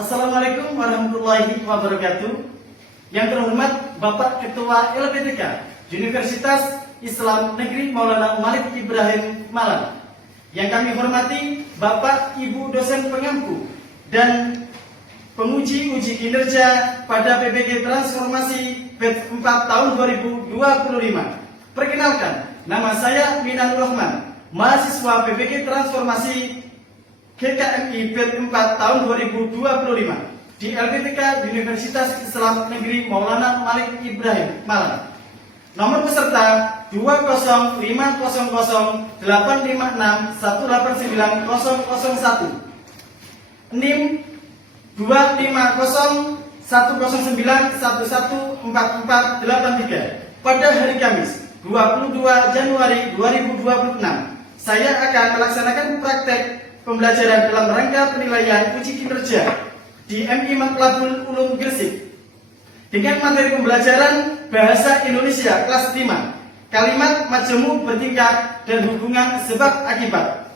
Assalamualaikum warahmatullahi wabarakatuh. Yang terhormat Bapak Ketua LPTK Universitas Islam Negeri Maulana Malik Ibrahim Malang. Yang kami hormati Bapak Ibu dosen pengampu dan penguji uji kinerja pada PBG Transformasi batch 4 tahun 2025. Perkenalkan, nama saya Minanul Rahman, mahasiswa PBG Transformasi GKMI batch 4 tahun 2025 di LPTK Universitas Islam Negeri Maulana Malik Ibrahim Malang. Nomor peserta 2050856189001. NIM 2501091114483. Pada hari Kamis 22 Januari 2026, saya akan melaksanakan praktek pembelajaran dalam rangka penilaian uji kinerja di MI Matlabul Ulum Gresik dengan materi pembelajaran Bahasa Indonesia kelas 5, kalimat majemuk bertingkat dan hubungan sebab akibat.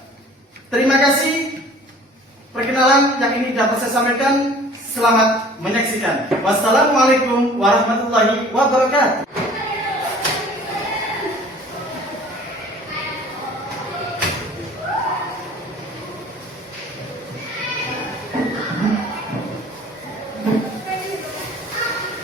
Terima kasih. Perkenalan yang ini dapat saya sampaikan. Selamat menyaksikan. Wassalamualaikum warahmatullahi wabarakatuh.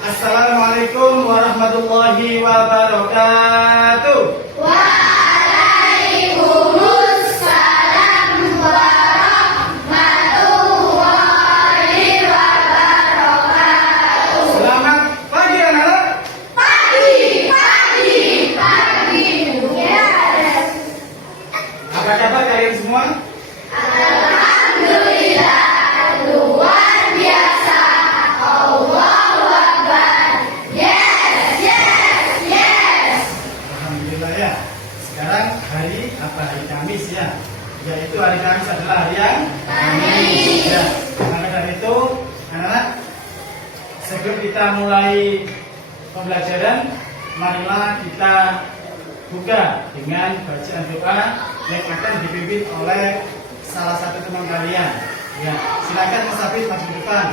Assalamualaikum warahmatullahi wabarakatuh. Waalaikumsalam warahmatullahi wabarakatuh. Selamat pagi anak-anak. Pagi. Ya. Apa kabar kalian semua? Alhamdulillah, luar biasa. Allahu Akbar. Yes. Alhamdulillah ya. Sekarang hari apa? Hari Kamis ya. Yaitu hari Kamis adalah hari yang Kamis. Ya. Maka dari itu, anak-anak, sebelum kita mulai pembelajaran, marilah kita buka dengan bacaan doa yang akan dipimpin oleh salah satu teman kalian. Ya, silakan Mas Hafid maju ke depan.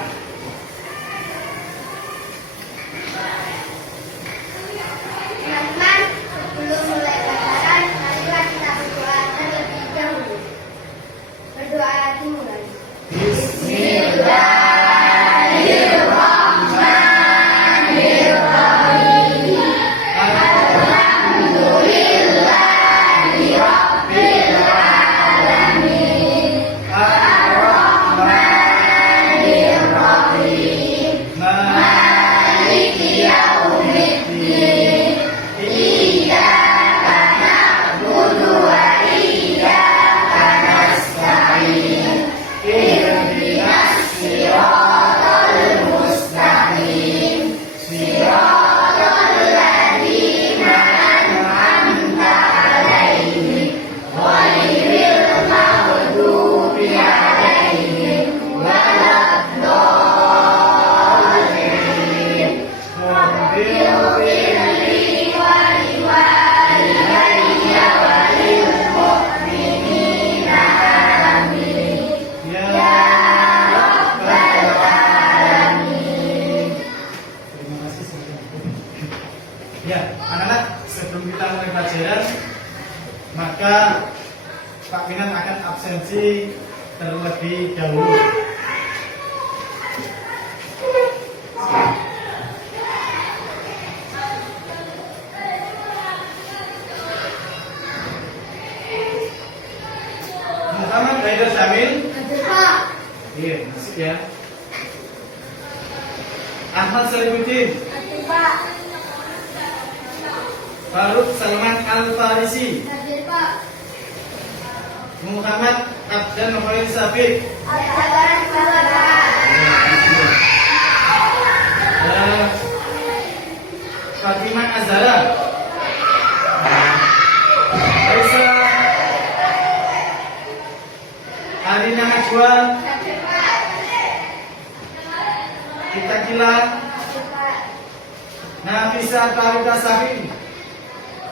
Teman-teman, sebelum mulai pelajaran, marilah kita berdoa terlebih dahulu. Berdoa dimulai. Bismillahirrahmanirrahim. Alhamdulillahirabbil alamin. Ar-Rahmanir-Rahim. Maliki yaumiddin. Iyyaka na'budu wa iyyaka nasta'in. Ihdinas siratal mustaqim. Siratal ladzina an'amta 'alaihim ghairil maghdubi 'alaihim waladdallin. Ighfirli wa liwalidayya wa lil mu'minina amin. Ya. Rabbal alamin. Terima kasih. Ya, anak-anak, sebelum kita mulai pelajaran, maka Pak Minan akan absensi terlebih dahulu. Muhammad Haidar Syamil. Hadir, Pak. Iya, masuk ya. Ahmad Salihuddin. Hadir, Pak. Faruk Salman Al-Farisi. Hadir, Pak. Muhammad Abdan Muhammad Sabit. Al-Sabaran, Pak. Fatimah Azhara. Aisyah Arina Najwa. Hadir, Pak. Kita Kilan. Hadir, Pak. Nafisa Tarika Safi.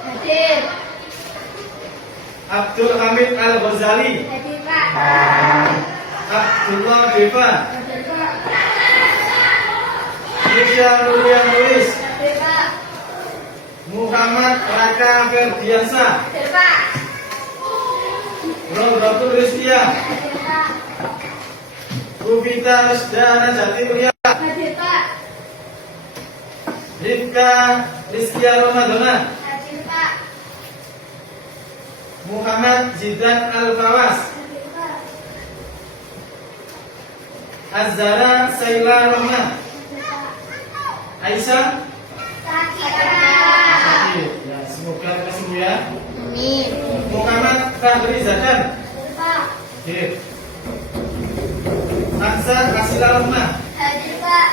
Hadir. Abdul Hamid Al-Ghazali. Hadir, Pak. Abdullah Deva. Hadir, Pak. Nisha Rulian Luis. Hadir, Pak. Muhammad Raka Ferdiansa. Hadir, Pak. Rodatul Rizkia. Hadir, Pak. Bubita Rusdana Jati Mulia. Hadir, Pak. Rifka Rizkia Ramadana. Hadir, Pak. Muhammad Zidan Al-Fawas. Hadir, Pak. Azhara Saila Rohna. Hadir, Pak. Aisyah. Sakira. Ya, semoga sembuh ya. Amin. Muhammad Fahri Zadan. Hadir, Pak. Oke. Hamzah Asila Rohna. Hadir, Pak.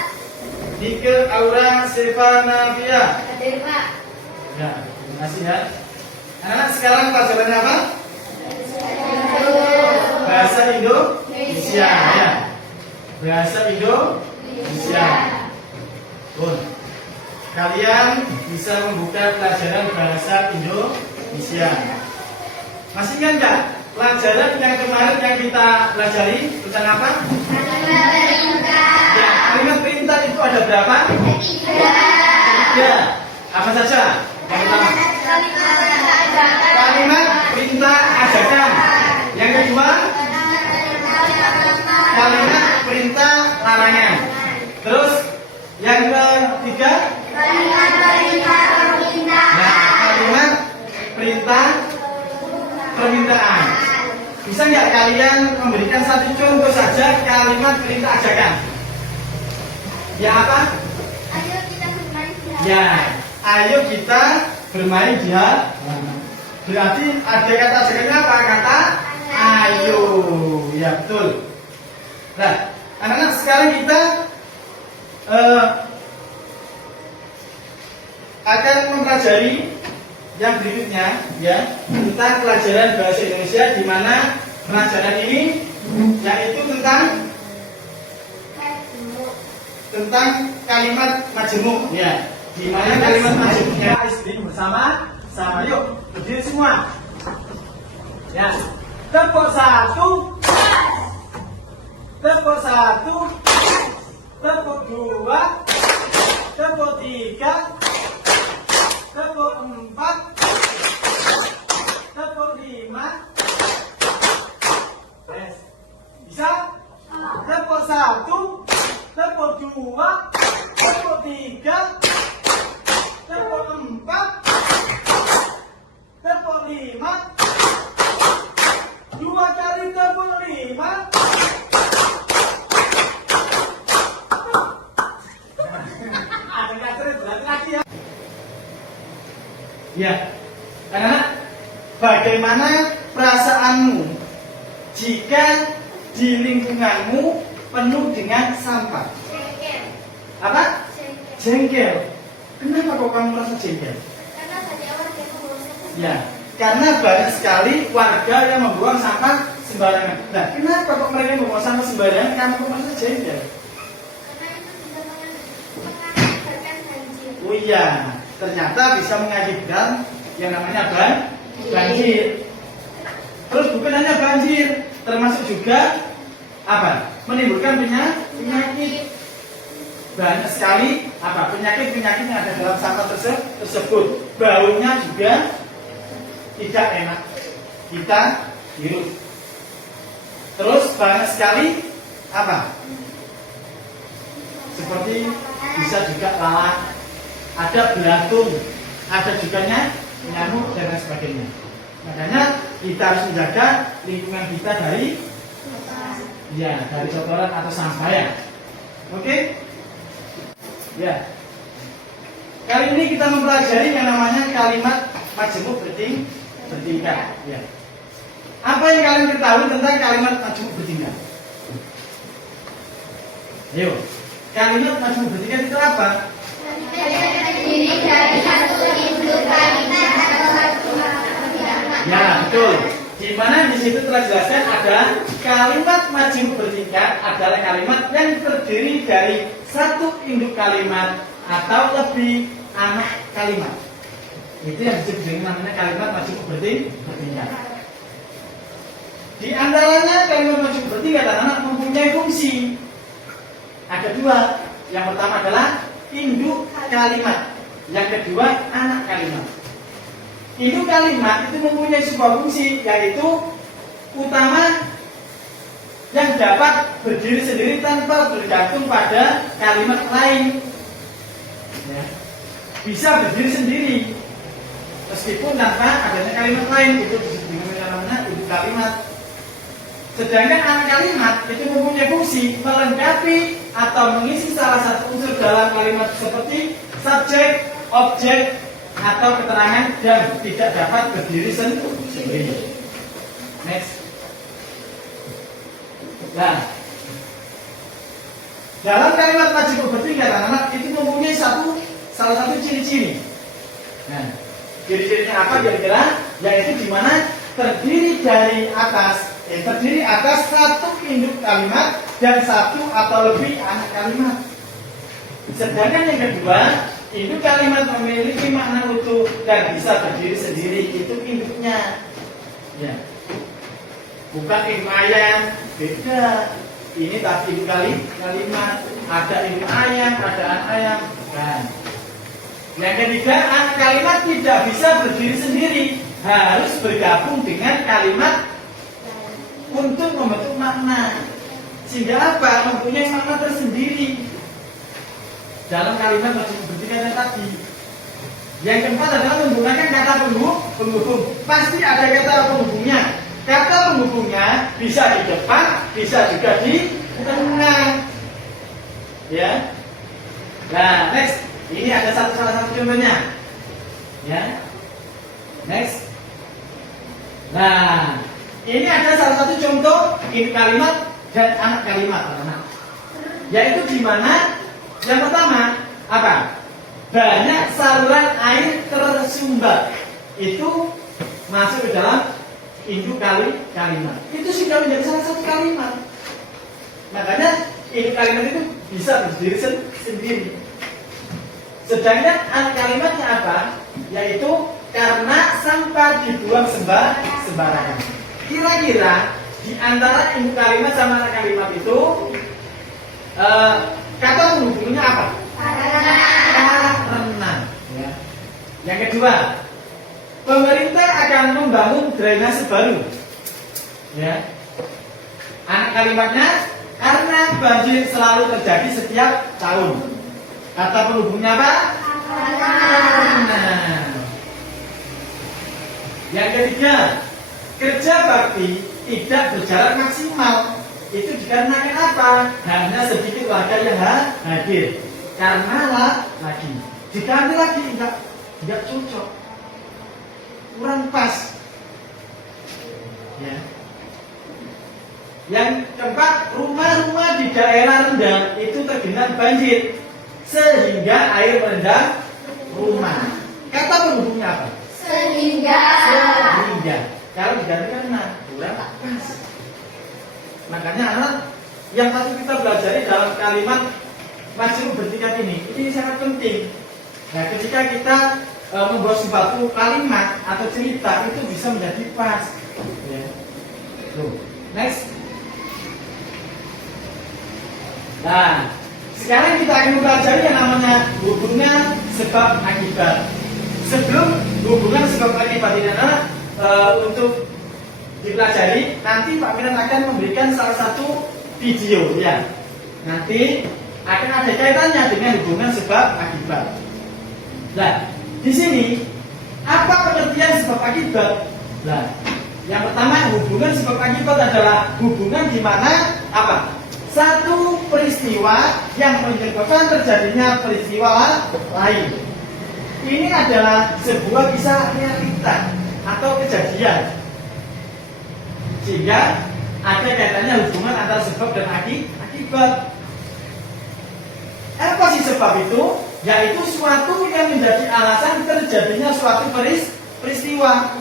Nike Aura Sevanavia. Hadir, Pak. Ya, terima kasih ya. Anak sekarang pelajarannya apa? Bahasa Indonesia ya. Bahasa Indonesia. Bon. Kalian bisa membuka pelajaran bahasa Indonesia. Masih ingat nggak pelajaran yang kemarin yang kita pelajari tentang apa? Ya, kalimat perintah itu ada berapa? Tiga. Apa saja? Yang pertama, kalimat perintah ajakan. Yang kedua, kalimat perintah larangan. Terus yang ketiga, nah, kalimat perintah permintaan. Bisa nggak kalian memberikan satu contoh saja kalimat perintah ajakan? Ya apa? Ya, ayo kita bermain di halaman. Berarti ada kata ajakannya apa? Kata ayo. Ya betul. Nah, anak-anak sekarang kita akan mempelajari yang berikutnya ya tentang pelajaran bahasa Indonesia, di mana pelajaran ini yaitu tentang kalimat majemuk ya, di mana kalimat majemuknya bersama sama. Yuk berdiri semua ya. Tepuk satu, tepuk satu, tepuk dua, tepuk tiga, tepuk empat, tepuk lima. Yes. Bisa? Tepuk satu, tepuk dua, tepuk tiga, tepuk empat, tepuk lima. Dua kali tepuk lima. Ada kasih berarti lagi ya. Ya, karena bagaimana perasaanmu jika di lingkunganmu penuh dengan sampah? Apa? Jengkel. Kenapa kok kamu merasa jengkel? Ya, karena banyak sekali warga yang membuang sampah sembarangan. Nah, kenapa kok mereka membuang sampah sembarangan? Kamu kok merasa jengkel? Oh iya, ternyata bisa mengakibatkan yang namanya banjir. Terus bukan hanya banjir, termasuk juga apa? Menimbulkan penyakit. Banyak sekali apa? Penyakit-penyakit yang ada dalam sampah tersebut. Baunya juga tidak enak kita hirup. Terus banyak sekali apa? Seperti bisa juga lalat, ada belatung, ada juga nyamuk dan lain sebagainya. Makanya kita harus menjaga lingkungan kita dari kotoran atau sampah ya. Oke? Ya. Kali ini kita mempelajari yang namanya kalimat majemuk bertingkat. Ya. Apa yang kalian ketahui tentang kalimat majemuk bertingkat? Ayo. Kalimat majemuk bertingkat itu apa? Terdiri dari satu induk kalimat atau satu kalimat. Ya, betul. Di mana di situ telah jelaskan ada kalimat majemuk bertingkat adalah kalimat yang terdiri dari satu induk kalimat atau lebih anak kalimat. Itu yang disebut dengan namanya kalimat majemuk bertingkat. Di antaranya kalimat majemuk bertingkat anak mempunyai fungsi. Ada dua. Yang pertama adalah induk kalimat. Yang kedua, anak kalimat. Induk kalimat itu mempunyai sebuah fungsi, yaitu utama yang dapat berdiri sendiri tanpa bergantung pada kalimat lain. Ya. Bisa berdiri sendiri meskipun tanpa adanya kalimat lain, itu disebut dengan namanya induk kalimat. Sedangkan anak kalimat itu mempunyai fungsi melengkapi atau mengisi salah satu unsur dalam kalimat seperti subjek, objek, atau keterangan dan tidak dapat berdiri sendiri. Next. Nah, dalam kalimat majhul bertingkat anak-anak itu mempunyai salah satu ciri-ciri. Nah, ciri-cirinya apa kira-kira? Yaitu di mana terdiri atas satu induk kalimat dan satu atau lebih anak kalimat. Sedangkan yang kedua, induk kalimat memiliki makna utuh dan bisa berdiri sendiri, itu induknya. Ya. Bukan induk ayam, beda. Ini tapi induk kalimat, ada induk ayam, ada anak ayam, bukan. Yang ketiga, anak kalimat tidak bisa berdiri sendiri, harus bergabung dengan kalimat untuk membentuk makna. Sehingga apa? Mempunyai makna tersendiri dalam kalimat majhul bertingkat tadi. Yang keempat adalah menggunakan kata penghubung. Pasti ada kata penghubungnya. Kata penghubungnya bisa di depan, bisa juga di tengah. Ya. Nah, next. Ini ada salah satu contohnya. Ya. Next. Nah, ini ada salah satu contoh induk kalimat dan anak kalimat, teman-teman. Yaitu di mana yang pertama apa? Banyak saluran air tersumbat. Itu masuk ke dalam induk kalimat. Itu sudah menjadi salah satu kalimat. Makanya induk kalimat itu bisa berdiri sendiri. Sedangkan anak kalimatnya apa? Yaitu karena sampah dibuang sembarangan. Kira-kira di antara induk kalimat sama anak kalimat itu kata penghubungnya apa? Karena. Ya. Yang kedua, pemerintah akan membangun drainase baru. Ya. Anak kalimatnya karena banjir selalu terjadi setiap tahun. Kata penghubungnya apa? Karena. Yang ketiga, kerja bakti tidak berjalan maksimal. Itu dikarenakan apa? Hanya sedikit warga yang hadir. Karena lagi diganti lagi tidak cocok, kurang pas. Ya. Yang keempat, rumah-rumah di daerah rendah itu tergenang banjir sehingga air merendam rumah. Kata penghubungnya apa? Sehingga. Kalau diganti karena kurang pas. Makanya anak yang harus kita pelajari dalam kalimat majhul bertingkat ini sangat penting. Nah, ketika kita membuat suatu kalimat atau cerita itu bisa menjadi pas. Ya. Next. Nah, sekarang kita akan mempelajari yang namanya hubungan sebab akibat. Sebelum hubungan sebab akibat ini untuk dipelajari, nanti Pak Miran akan memberikan salah satu video ya. Nanti akan ada kaitannya dengan hubungan sebab akibat. Nah, di sini apa pengertian sebab akibat? Nah, yang pertama hubungan sebab akibat adalah hubungan di mana apa? Satu peristiwa yang menyebabkan terjadinya peristiwa lain. Ini adalah sebuah kisah realita atau kejadian. Sehingga ada kaitannya hubungan antara sebab dan akibat. Apa sih sebab itu? Yaitu suatu yang menjadi alasan terjadinya suatu peristiwa.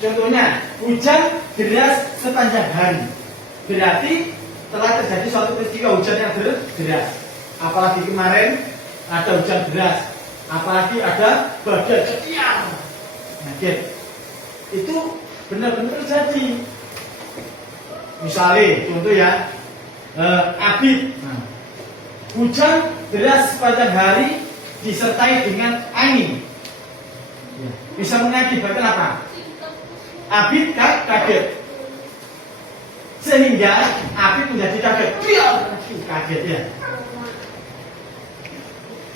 Contohnya, hujan deras sepanjang hari. Berarti telah terjadi suatu peristiwa hujan yang deras. Apalagi kemarin ada hujan deras. Apalagi ada badai ketiar. Itu benar-benar terjadi. Misalnya, contoh ya, Abid. Hujan deras sepanjang hari disertai dengan angin, bisa mengakibatkan apa? Abid kaget, sehingga Abid menjadi kaget. Kaget ya.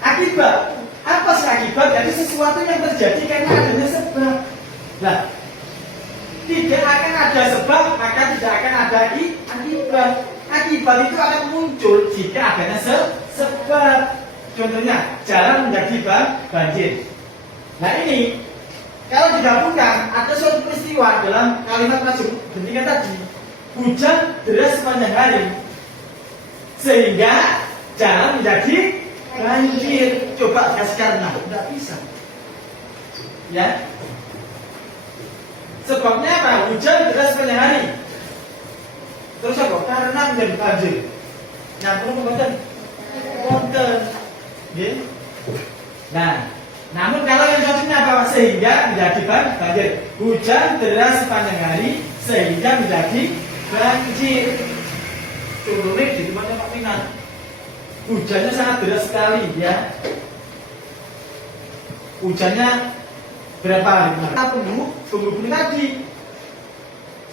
Akibat apa sih akibat? Jadi sesuatu yang terjadi karena adanya sebab. Nah, tidak akan ada sebab maka tidak akan ada akibat. Akibat itu akan muncul jika adanya sebab. Contohnya jalan menjadi banjir. Nah ini kalau digabungkan ada suatu peristiwa dalam kalimat majemuk bentingan tadi, hujan deras sepanjang hari sehingga jalan menjadi banjir. Coba kasih karena, tidak bisa. Ya. Sebabnya apa? Hujan deras sepanjang hari. Terus apa? Karena menjadi banjir. Nah, perlu membaca konten. Okay. Nah, namun kalau yang satunya apa? Sehingga menjadi banjir. Hujan deras sepanjang hari sehingga menjadi banjir. Contohnya di tempatnya Pak Minan, hujannya sangat deras sekali ya. Hujannya berapa hari? Tunggu tadi.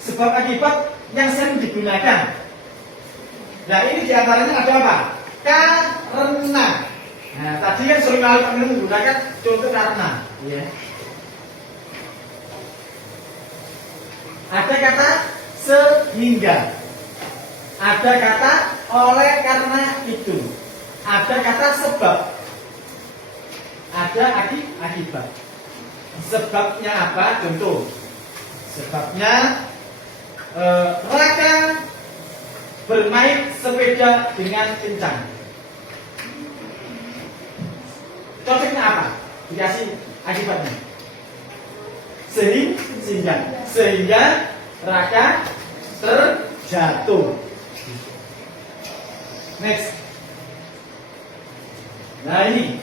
Sebab akibat yang sering digunakan. Nah ini diantaranya ada apa? Karena. Nah tadi kan sering kali kami menggunakan contoh karena. Ya. Ada kata sehingga. Ada kata oleh karena itu. Ada kata sebab. Ada akibat. Sebabnya apa? Contoh. Sebabnya Raka bermain sepeda dengan kencang. Contohnya apa? Dikasih akibatnya. Sehingga Raka terjatuh. Next. Nah ini.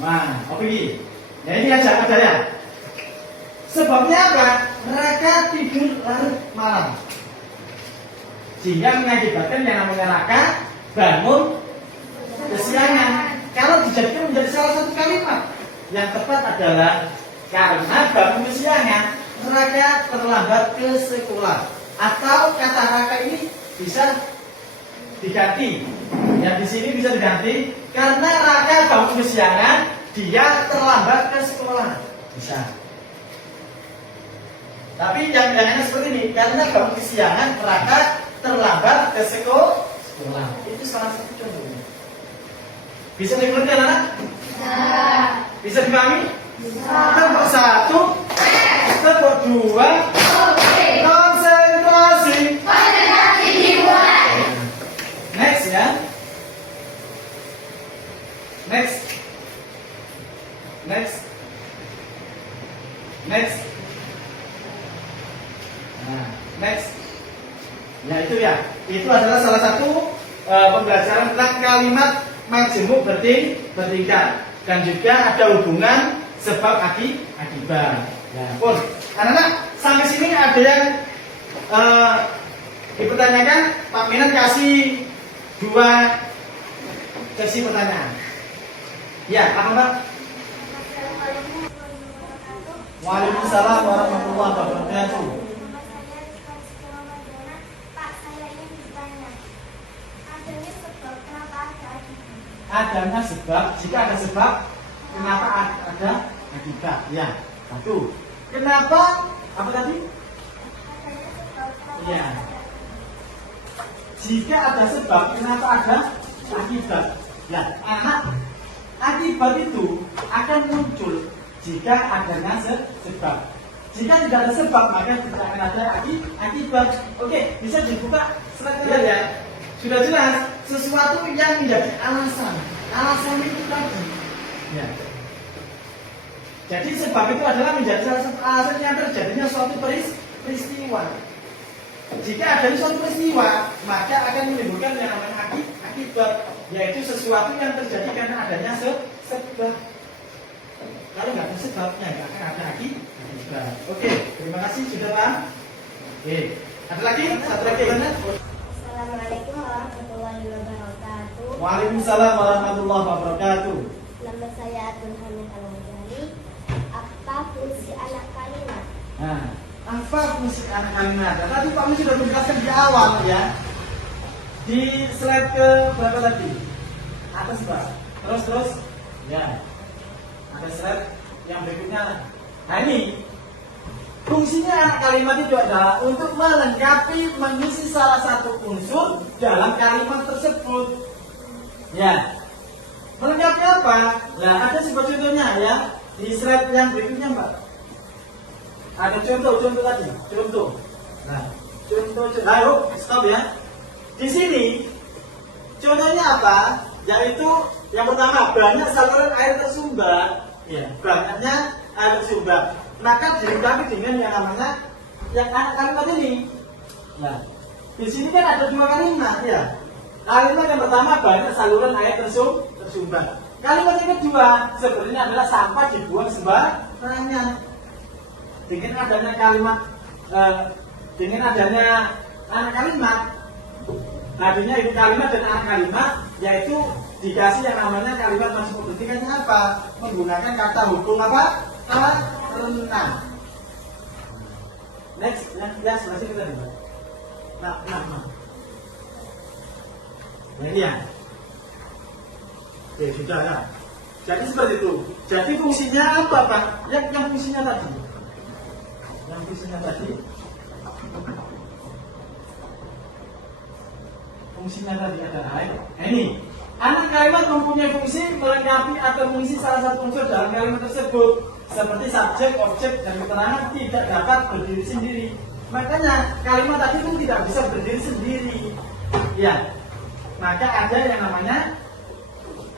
Apa ini? Ya ini aja ada ya. Sebabnya apa? Raka tidur larut malam. Sehingga mengakibatkan yang namanya Raka bangun kesiangan. Kalau dijadikan menjadi salah satu kalimat yang tepat adalah karena bangun kesiangan, Raka terlambat ke sekolah. Atau kata Raka ini bisa diganti. Yang di sini bisa diganti karena Raka bangun kesiangan, dia terlambat ke sekolah. Bisa. Tapi yang jangan seperti ini, karena bangun kesiangan, Raka terlambat ke sekolah. Itu salah satu contohnya. Bisa dimengerti anak? Bisa. Bisa dipahami? Bisa. Tepuk satu, tepuk dua, konsentrasi. Konsentrasi dimulai. Next ya. Next. Nah, next. Ya itu ya. Itu adalah salah satu pembelajaran tentang kalimat majemuk bertingkat dan juga ada hubungan sebab akibat. Ya, pun. Anak-anak sampai sini ada yang dipertanyakan. Pak Minan kasih 2 sesi pertanyaan. Ya, apa Pak? Waalaikumsalam warahmatullahi wabarakatuh. Pak, saya ingin bertanya. Adanya sebab kenapa ada akibat? Adanya sebab, jika ada sebab, kenapa ada akibat? Ya, satu. Kenapa? Apa tadi? Adanya sebab kenapa Ya. Jika ada sebab, kenapa ada akibat? Ya, anak akibat itu akan muncul jika adanya sebab. Jika tidak ada sebab, maka tidak akan ada akibat. Oke, bisa dibuka slide ya. Sudah jelas sesuatu yang menjadi alasan. Alasan itu tadi. Ya. Jadi sebab itu adalah menjadi salah satu alasan yang terjadinya suatu peristiwa. Jika ada suatu peristiwa, maka akan menimbulkan yang namanya akibat, yaitu sesuatu yang terjadi karena adanya sebab. Kalau nggak ada sebabnya, nggak akan ada akibat. Oke, terima kasih sudah Pak. Oke, ada lagi? Satu lagi mana? Assalamualaikum warahmatullahi wabarakatuh. Waalaikumsalam warahmatullahi wabarakatuh. Nama saya Abdul Hamid Al-Ghazali. Apa fungsi anak kalimat? Nah, apa fungsi anak kalimat? Nah, tadi Pak Mus sudah menjelaskan di awal ya. Di slide ke berapa tadi? Atas Pak. Terus ya. Ada slide yang berikutnya. Nah ini fungsinya anak kalimat itu adalah untuk melengkapi mengisi salah satu unsur dalam kalimat tersebut. Ya. Melengkapi apa? Nah, ada sebuah contohnya ya. Di slide yang berikutnya, Mbak. Ada contoh tadi. Contoh. Nah, contoh. Ayo, stop ya. Di sini contohnya apa? Yaitu yang pertama, banyak saluran air tersumbat. Ya, banyaknya air tersumbat. Maka dilengkapi dengan yang namanya yang anak kalimat ini. Nah, di sini kan ada dua kalimat ya. Kalimat yang pertama, banyak saluran air tersumbat. Kalimat yang kedua sebenarnya adalah sampah dibuang sembarangan. Dengan adanya kalimat dengan adanya anak kalimat, tadinya itu kalimat dan anak kalimat, yaitu dikasih yang namanya kalimat masuk pembuktikannya apa? Menggunakan kata hukum apa? Karena. Next, ya sebelah sini kita lihat. Nah. Nah ini ya. Oke, sudah ya. Jadi seperti itu. Jadi fungsinya apa Pak? Yang fungsinya tadi. Yang fungsinya tadi. Fungsinya tadi adalah ini. Anak kalimat mempunyai fungsi melengkapi atau mengisi salah satu unsur dalam kalimat tersebut, seperti subjek, objek, dan keterangan tidak dapat berdiri sendiri. Makanya kalimat tadi pun tidak bisa berdiri sendiri. Ya, maka ada yang namanya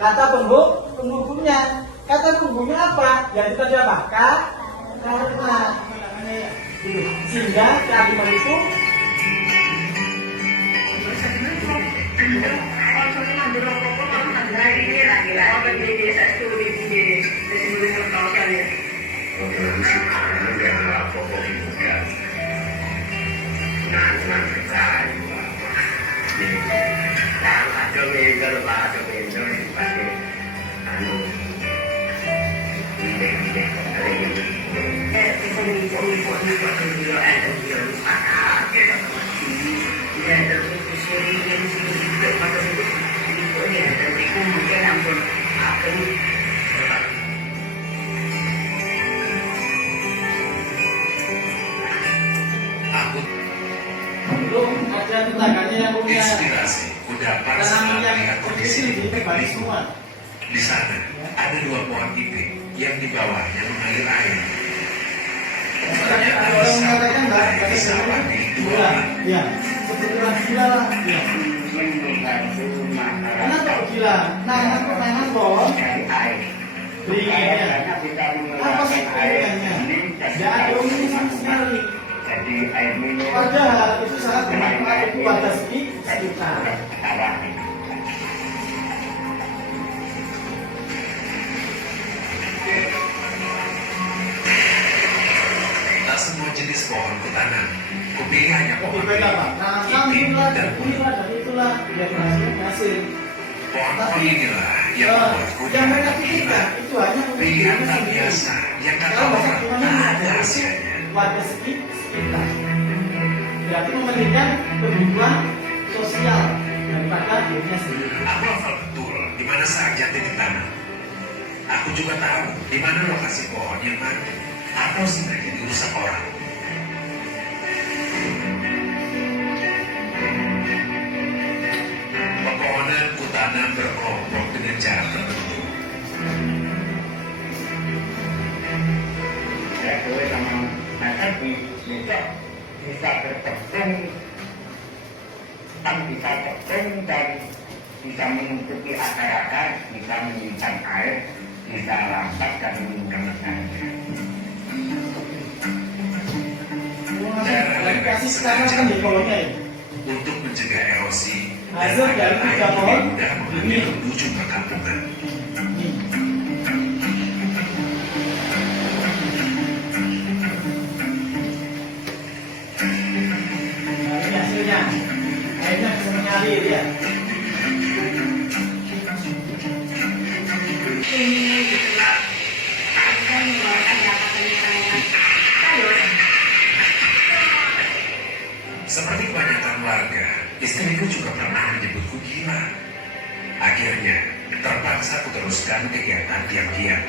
kata penghubungnya. Kata penghubungnya apa? Ya itu tadi apa? Kalimat. Sehingga kalimat itu belum ada tetangganya yang punya inspirasi kudapan tanaman setelah yang melihat kondisi kondisi lingkungan. dibagi semua. Di sana ada dua pohon ipik yang di bawahnya mengalir air. Ada orang mengatakan Mbak, Di sawah di dua gila, ya, seperti orang gila lah, ya. Kenapa gila? Nanam pohon, beringinnya. Apa sih beringinnya? Tidak ada umum sama sekali. Padahal itu sangat bermanfaat untuk warga sekitar. Tak semua jenis pohon kutanam. Kupilih hanya pohon Lebih baik apa? ipik Tanamlah, dan inilah dan itulah biar hasil. pohon inilah yang membuatku Yang mereka dapat pikirkan gila. itu hanya untuk Pilihan dirinya tak sendiri. biasa yang kata Kalau orang cuma tak ada itu hasilnya. warga sekitar. Berarti mementingkan kebutuhan sosial daripada dirinya sendiri. Aku hafal betul di mana saja titik tanam. Aku juga tahu di mana lokasi pohon yang mati atau sengaja dirusak orang. Pepohonan kutanam berkelompok dengan jarak tertentu. Sesuai sama maka bisa berkembang bisa berkembang dan bisa menutupi akar-akar, bisa menyimpan air, bisa lambat dan menggunakan air. Lagi kasih sekarang kan di bawahnya ya. Untuk mencegah erosi dan Hasil agar dari air tiga pohon lebih mudah mengalir ke ujung perkampungan. Nah ini hasilnya. Airnya bisa mengalir ya. Istriku juga pernah menyebutku gila. Akhirnya, terpaksa kuteruskan kegiatan diam-diam.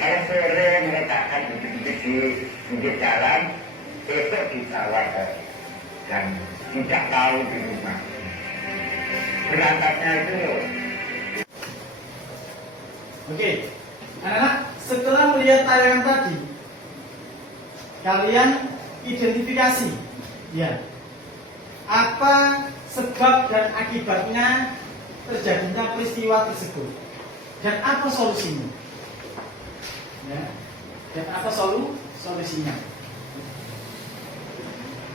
Kalau sore meletakkan bibit di pinggir jalan, besok dibawa dan tidak tahu di rumah. Berangkatnya itu Oke, anak-anak, setelah melihat tayangan tadi, kalian identifikasi, ya, apa sebab dan akibatnya terjadinya peristiwa tersebut, dan apa solusinya, ya, dan apa solusinya.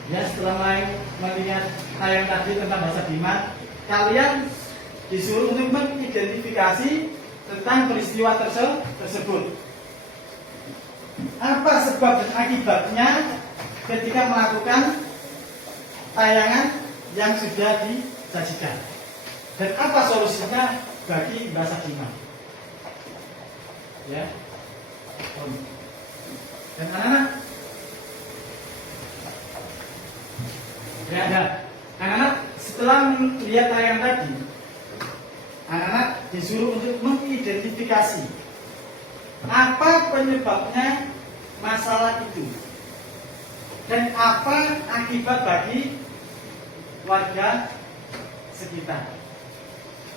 Ya, setelah melihat tayangan tadi tentang bahasa Dimat, kalian disuruh untuk mengidentifikasi tentang peristiwa tersebut. Apa sebab dan akibatnya ketika melakukan tayangan yang sudah disajikan, dan apa solusinya bagi bahasa Dimat. Ya, dan anak-anak, anak-anak setelah melihat tayangan tadi, anak-anak disuruh untuk mengidentifikasi apa penyebabnya masalah itu dan apa akibat bagi warga sekitar,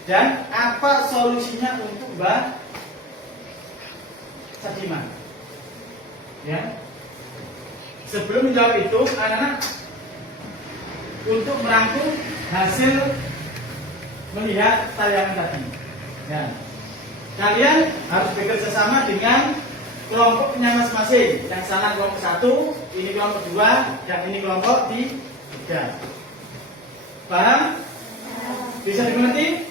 dan apa solusinya untuk Mbak Sadiman. Ya, sebelum menjawab itu, anak-anak untuk merangkum hasil melihat tayangan tadi. Ya, kalian harus bekerja sama dengan kelompoknya masing-masing. Yang sana kelompok 1, ini kelompok 2, dan ini kelompok 3. Paham? Bisa dimengerti?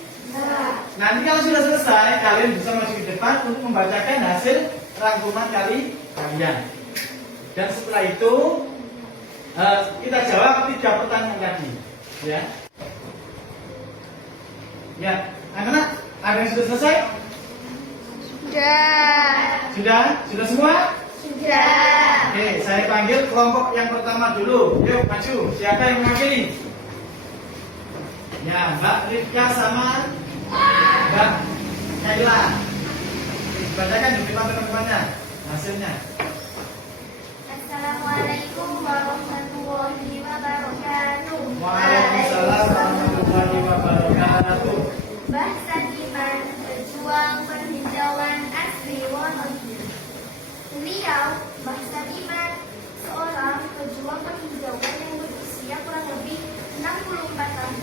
Nanti kalau sudah selesai, kalian bisa maju ke depan untuk membacakan hasil rangkuman kalian. Dan setelah itu kita jawab 3 pertanyaan tadi. Ya. Ya, anak-anak, ada yang sudah selesai? Sudah semua? Sudah. Oke, saya panggil kelompok yang pertama dulu. Yuk, maju. Siapa yang mewakili? Ya, Mbak Rifka sama Mbak Kaila. Bacakan di depan teman-temannya hasilnya. Assalamualaikum warahmatullahi wabarakatuh. Waalaikumsalam warahmatullahi wabarakatuh. Mbah Sadiman, pejuang penghijauan asli Wonogiri. Beliau, Mbah Sadiman, seorang pejuang penghijauan yang berusia kurang lebih 64 tahun.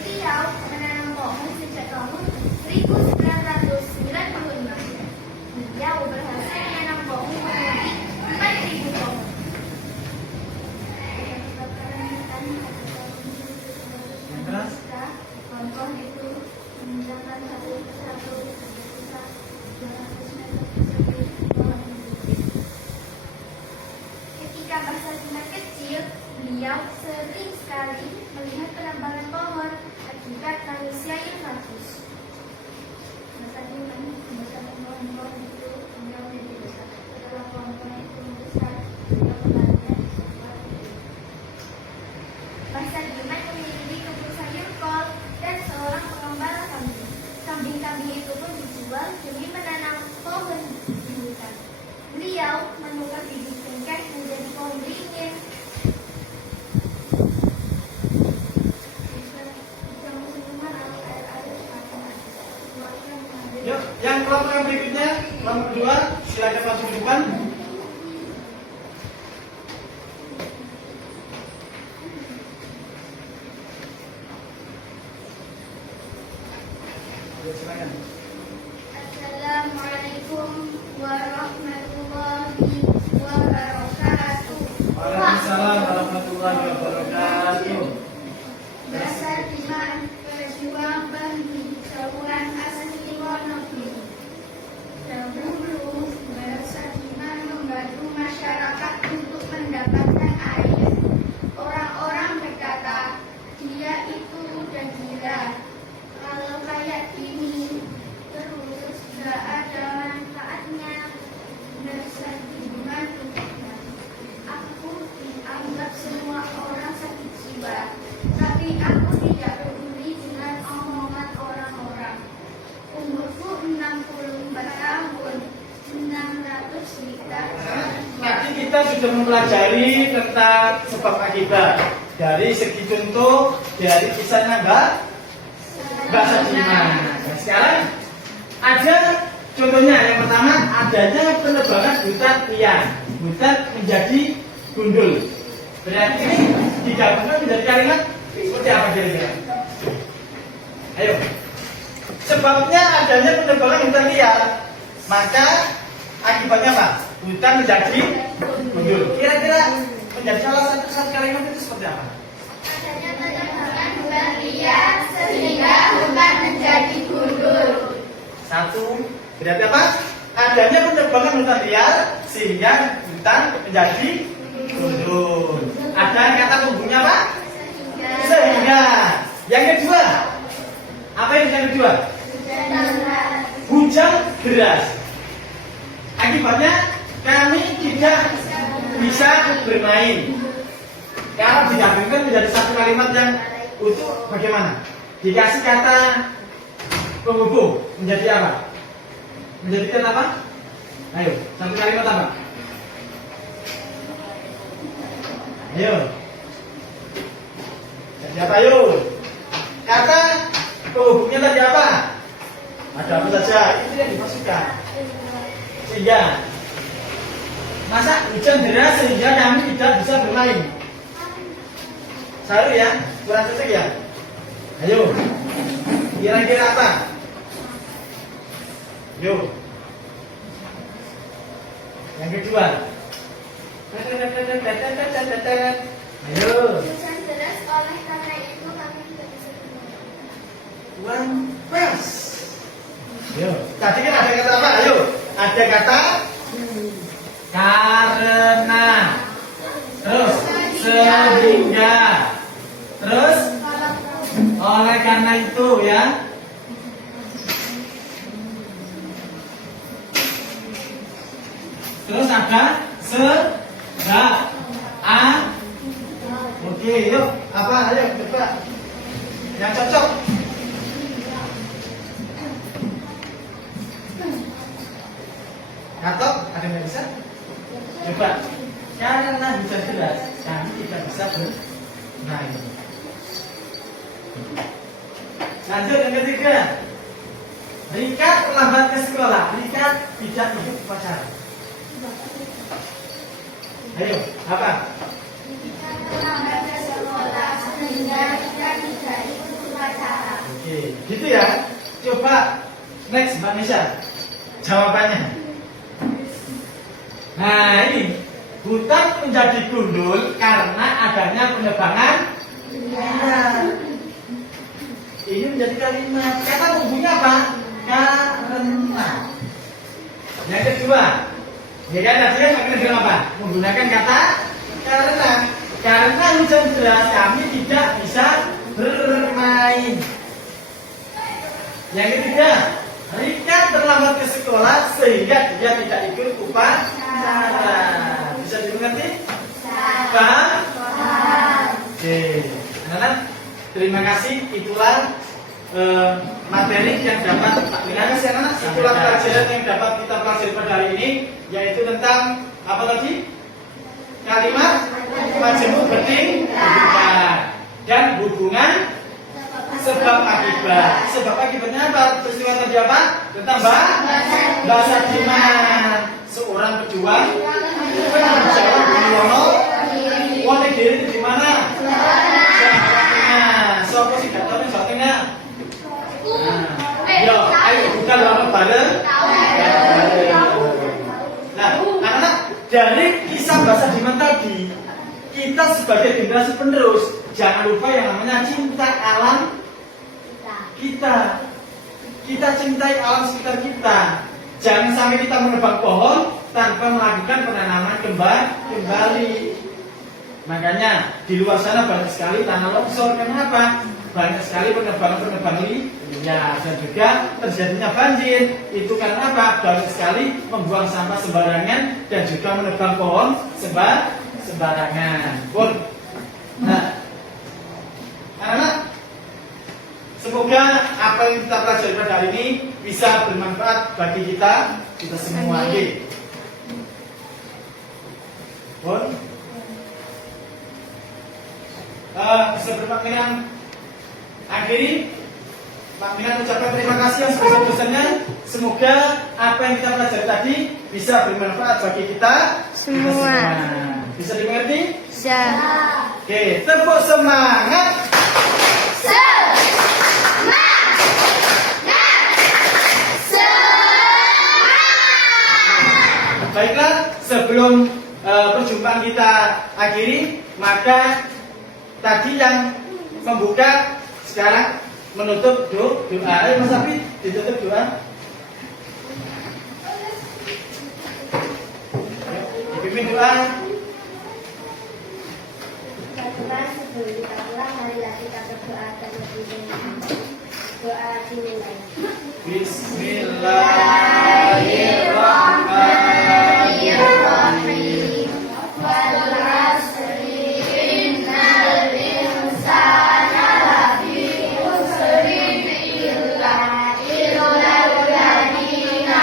Beliau menanam pohon sejak tahun 1995. Beliau berhasil menanam pohon kurang lebih 4.000 pohon. Yang keras? Pohon itu meninggalkan satu persatu besar 200 meter persegi pohon itu. Ketika Mbah Sadiman kecil, beliau sering sekali melihat penebangan pohon akibat manusia yang rakus. Mbah Sadiman membesarkan pohon-pohon itu hingga menjadi besar. Setelah pohon-pohon itu membesar, beliau kembali sebuah hidup. Mbah Sadiman memiliki kebun sayur kol dan seorang pengembala kambing. Kambing-kambing itu pun dijual demi menanam pohon di hutan. Beliau menukar bibit cengkeh menjadi pohon beringin. Yuk, yang kelompok yang berikutnya, kelompok kedua, silakan maju ke depan. Yuk, silakan. Assalamualaikum warahmatullahi wabarakatuh. Waalaikumsalam warahmatullahi wabarakatuh. Mbah Sadiman, pejuang penghijauan asli Wonogiri. Dahulu, Mbah Sadiman membantu masyarakat untuk mendapatkan air. Orang-orang berkata, dia itu udah gila. Kalau kayak gini, terus gak ada manfaatnya. Mbah Sadiman berkata, aku dianggap semua orang kita sudah mempelajari tentang sebab akibat dari segi contoh dari kisahnya Mbak Sadimah. Nah, sekarang ada contohnya. Yang pertama, adanya penebangan butat liar, butat menjadi gundul. Berarti ini digabungkan menjadi kalimat seperti apa kira-kira? Ayo. Sebabnya adanya penebangan butat liar, maka akibatnya apa? Butat menjadi gundul. Kira-kira menjadi salah satu kalimat itu seperti apa? Adanya penebangan hutan liar sehingga hutan menjadi gundul. Satu, berarti apa? Adanya penebangan hutan liar sehingga hutan menjadi gundul. Ada kata pembunuhnya apa? Sehingga. Yang kedua, apa itu yang kedua? Hujan deras. Akibatnya kami tidak bisa bermain. Kalau digabungkan menjadi satu kalimat yang utuh, bagaimana? Dikasih kata penghubung menjadi apa? Menjadikan apa? Ayo, satu kalimat apa? Ayo. Jadi apa yuk? Kata penghubungnya tadi apa? Ada apa saja? Itu yang dimasukkan. Sehingga masa hujan deras sehingga kami tidak bisa bermain. Saru ya, kurang cocok ya. Ayo, kira-kira apa? Yuk. Yang kedua. Ayo. Hujan deras, oleh karena itu kami tidak bisa bermain. One pas. Ayo. Tadi kan ada kata apa? Ayo. Ada kata karena. Terus sehingga. Terus oleh karena itu ya. Terus ada Oke, yuk. Apa? Ayo coba. Yang cocok. Atau ada yang bisa? Coba. Karena hujan deras, kami tidak bisa bermain. Lanjut yang ketiga. Rika terlambat ke sekolah. Rika tidak ikut upacara. Ayo, apa? Terlambat ke sekolah sehingga kita tidak ikut upacara. Oke, gitu ya. Coba next Mbak Nisha. Jawabannya. Nah ini hutan menjadi gundul karena adanya penebangan. Ini menjadi kalimat. Kata hubungnya apa? Karena. Yang kedua, ya kan tadi kan pakai dengan apa? Menggunakan kata karena. Karena hujan deras kami tidak bisa bermain. Yang ketiga, Rika terlambat ke sekolah sehingga dia tidak ikut upacara. Bisa dimengerti? Paham? Oke. Nah, terima kasih. Itulah materi yang dapat terima kasih anak. Itulah pelajaran yang dapat kita pelajari pada hari ini, yaitu tentang apa tadi? Kalimat majemuk penting dan hubungan sebab akibat. Sebab akibatnya apa? Peristiwa tadi apa? Tentang Mbak Sadimah, seorang pejuang Jawa Buniono. Wonogiri itu di mana? Jawa Tengah. Siapa sih gak tahu Jawa Tengah? Yo, ayo bukan lama bareng. Nah, anak-anak, dari kisah Mbak Sadimah tadi, kita sebagai generasi penerus jangan lupa yang namanya cinta alam kita. Kita cintai alam sekitar kita. Jangan sampai kita menebang pohon tanpa melakukan penanaman kembali. Makanya di luar sana banyak sekali tanah longsor. Kenapa? Banyak sekali penebangan liar dan juga terjadinya banjir. Itu karena apa? Banyak sekali membuang sampah sembarangan dan juga menebang pohon sembarangan. Nah, anak-anak, semoga apa yang kita pelajari pada hari ini bisa bermanfaat bagi kita semua. Pun sebelum Pak Minan akhiri, Pak Minan ucapkan terima kasih yang sebesar-besarnya. Semoga apa yang kita pelajari tadi bisa bermanfaat bagi kita Semua. Bisa dimengerti? Bisa. Oke, tepuk semangat. Baiklah, sebelum perjumpaan kita akhiri, maka tadi yang membuka sekarang menutup doa. Ayo Mas Abi, ditutup doa. Ayo, dipimpin doa. Tuhan, sebelum kita pulang, marilah kita berdoa terlebih dahulu. Doa dimulai. Bismillahirrahmanirrahim. Wal asri innal insana lafi khusrin illa alladziina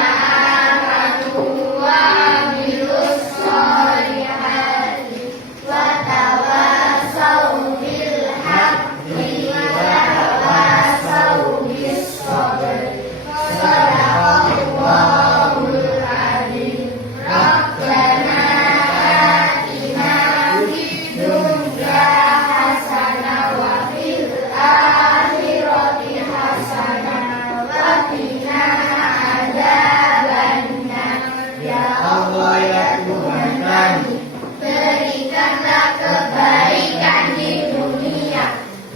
amanu wa amilus sholihati wa tawassaw bil haqqi wa tawassaw bis sabr. Sadaqallahul adzim. Rabbana atina fid dunya hasanah wa fil akhirati hasanah wa qina adzabannar. Ya Allah, ya Tuhan kami, berikanlah kebaikan di dunia,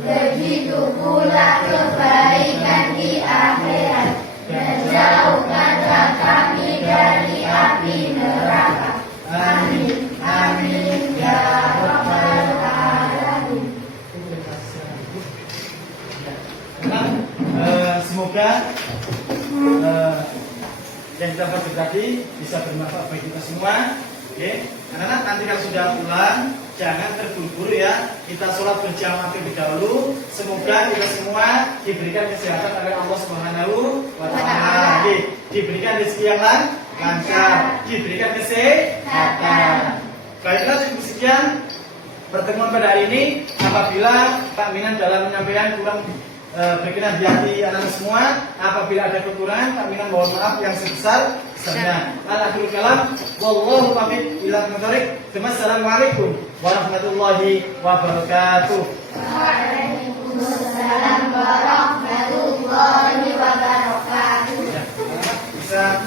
begitu pula kebaikan di akhirat, dan jauhkanlah kami dari api neraka. Amin, amin, ya rabbal alamin. Semoga yang kita bahas tadi bisa bermanfaat bagi kita semua. Oke, anak-anak, nanti kalau sudah pulang jangan terburu-buru ya. Kita sholat berjamaah terlebih dahulu. Semoga kita semua diberikan kesehatan oleh Allah Subhanahu wa Ta'ala. Oke, diberikan rezeki yang lancar, diberikan kesehatan. Baiklah, cukup sekian pertemuan pada hari ini. Apabila Pak Minan dalam menyampaikan kurang berkenan di hati anak-anak semua, apabila ada kekurangan, Pak Minan mohon maaf yang sebesar-besarnya. Al-akhirul kalam, wallahu taufiq ila muthariq. Wassalamualaikum warahmatullahi wabarakatuh. Waalaikumsalam warahmatullahi wabarakatuh. Ya, bisa.